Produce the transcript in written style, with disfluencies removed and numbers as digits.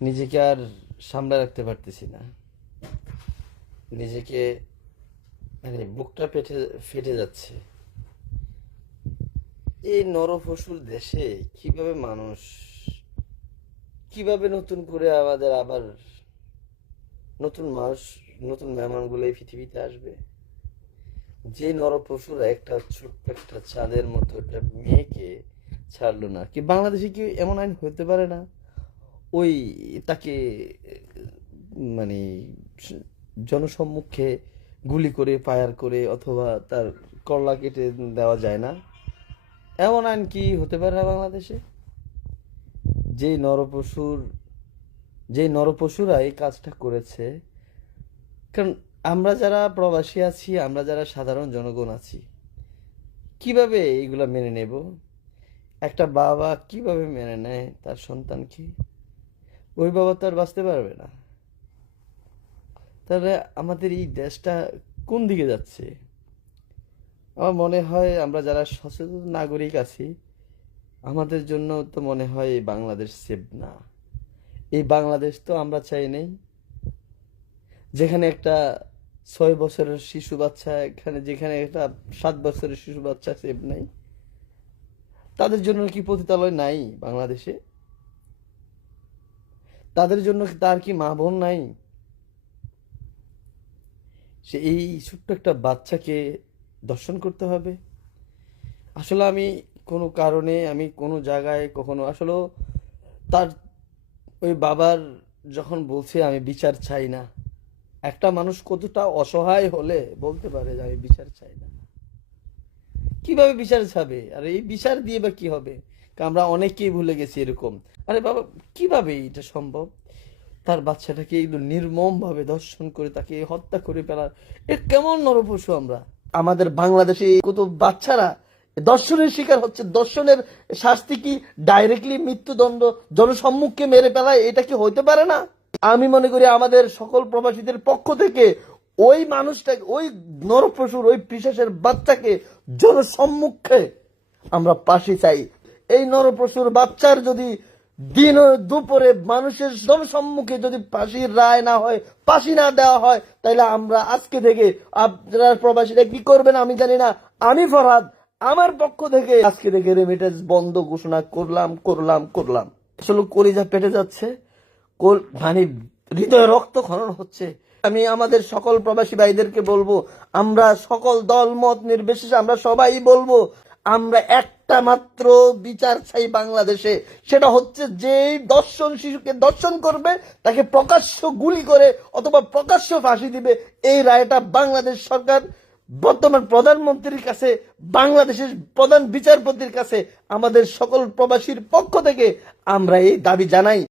নিজেকে আর সামলে রাখতে পারতেছি না। নিজেকে মানে বুকটা ফেটে যাচ্ছে। এই নরপশুর দেশে কিভাবে মানুষ, কিভাবে নতুন করে আমাদের আবার নতুন মানুষ, নতুন মেহমানগুলো এই পৃথিবীতে আসবে? যে নরপশুরা একটা ছোট্ট একটা চাঁদের মতো একটা মেয়েকে ছাড়লো না, কি বাংলাদেশে কি এমন আইন হতে পারে না? ওই তাকে মানে জনসম্মুখে গুলি করে ফায়ার করে অথবা তার কল্লা কেটে দেওয়া যায় না? এমন আইন কি হতে পারে না বাংলাদেশে? যে নরপশুর যে নরপশুরা এই কাজটা করেছে, কারণ আমরা যারা প্রবাসী আছি, আমরা যারা সাধারণ জনগণ আছি, কিভাবে এইগুলা মেনে নেব? একটা বাবা কিভাবে মেনে নেয় তার সন্তানকে? ওই বাবা তো আর বাঁচতে পারবে না। তাহলে আমাদের এই দেশটা কোন দিকে যাচ্ছে? আমার মনে হয় আমরা যারা সচেতন নাগরিক আছি, আমাদের জন্য তো মনে হয় এই বাংলাদেশ সেভ না। এই বাংলাদেশ তো আমরা চাই নাই, যেখানে একটা 6 বছরের শিশু বাচ্চা, যেখানে একটা 7 বছরের শিশু বাচ্চা সেভ নাই। তাদের জন্য কি পতিতালয় নাই বাংলাদেশে? তাদের জন্য তার কি মা বোন নাই? সে এই ছোট্ট একটা বাচ্চাকে দর্শন করতে হবে? আসলে আমি কোনো কারণে, আমি কোনো জায়গায় কখনো আসলে তার ওই বাবার যখন বলছে আমি বিচার চাই না, একটা মানুষ কতটা অসহায় হলে বলতে পারে যে আমি বিচার চাই না? কিভাবে বিচার চাবে? আর এই বিচার দিয়ে বা কি হবে? কারণ আমরা অনেকেই ভুলে গেছি এরকম। আরে বাবা, কিভাবে এটা সম্ভব? তার বাচ্চাটাকে একদম নির্মম ভাবে দর্শন করে তাকে হত্যা করে ফেলার, এ কেমন নরপশু আমরা? আমাদের বাংলাদেশে কত বাচ্চারা দর্শনের শিকার হচ্ছে। দর্শনের শাস্তি কি ডাইরেক্টলি মৃত্যুদণ্ড, জনসম্মুখে মেরে ফেলায়? এটা কি হইতে পারে না? আমি মনে করি আমাদের সকল প্রবাসীদের পক্ষ থেকে ওই মানুষটাকে, ওই নরপশুর, ওই পিশাচের বাচ্চাকে জনসম্মুখে আমরা ফাঁসি চাই। এই নরপশুর বাচ্চার যদি দিন দুপুরে মানুষের জনসম্মুখে যদি ফাঁসির রায় না হয়, ফাঁসি না দেওয়া হয়, তাহলে আমরা আজকে থেকে, আপনারা প্রবাসীরা কি করবেন আমি জানি না, আমি ফরহাদ আমার পক্ষ থেকে আজকে থেকে রেমিটেন্স বন্ধ ঘোষণা করলাম। আসলে কলিজা পেটে যাচ্ছে, মানে হৃদয়ে রক্তক্ষরণ হচ্ছে। আমি আমাদের সকল প্রবাসী ভাইদেরকে বলবো, আমরা সকল দল মত নির্বিশেষে আমরা সবাই বলবো, আমরা একটা মাত্র বিচার চাই বাংলাদেশে। সেটা হচ্ছে যে দর্শন শিশুকে দর্শন করবে তাকে প্রকাশ্য গুলি করে অথবা প্রকাশ্য ফাঁসি দিবে, এই রায়টা বাংলাদেশ সরকার, বর্তমান প্রধানমন্ত্রীর কাছে, বাংলাদেশের প্রধান বিচারপতির কাছে আমাদের সকল প্রবাসীর পক্ষ থেকে আমরা এই দাবি জানাই।